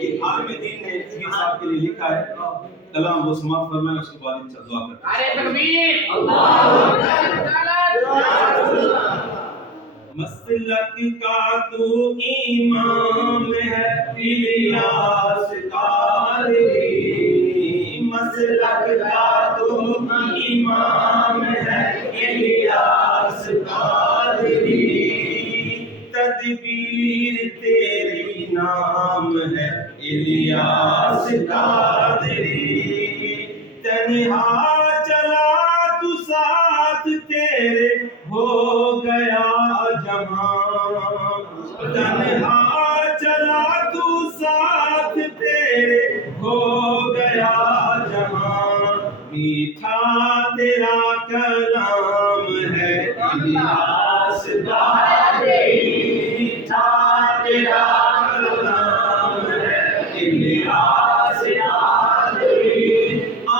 یہ عالم دین نے پیر صاحب کے لیے لکھا ہے، کلام وہ سماعت فرمائے، اس کے بعد ان سے دعا کرتے ہیں۔ نعرہ تکبیر، اللہ مسلک کا تو امام ہے الیاس قادری، مسلک کا تو امام ہے الیاس قادری، تدبیر تیری نام ہے الیاس قادری، تنہا چلا تو ساتھ تیرے ہو گیا جہاں، تنہا چلا تو ساتھ تیرے ہو گیا جہاں، میٹھا تیرا کلام ہے الیاس قادری، میٹھا تیرا کلام ہے الیاس قادری،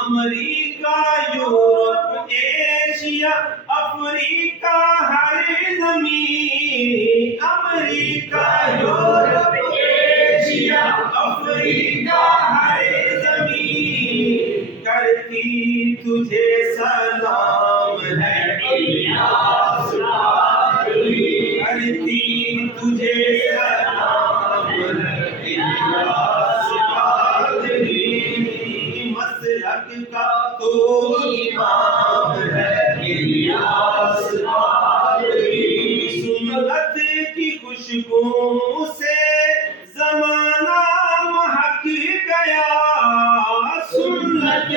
امریکہ یورپ ایشیا افریقہ ہر زمین، امریکہ یورپ ایشیا افریقہ ہر زمین، کرتی تجھے سلام ہے الیاس قادری، کرتی تجھے سلام ہے الیاس قادری، مسلک کا تو امام ہے الیاس قادری، سنت کی خوشبو سے زمانہ مہک گیا، سنت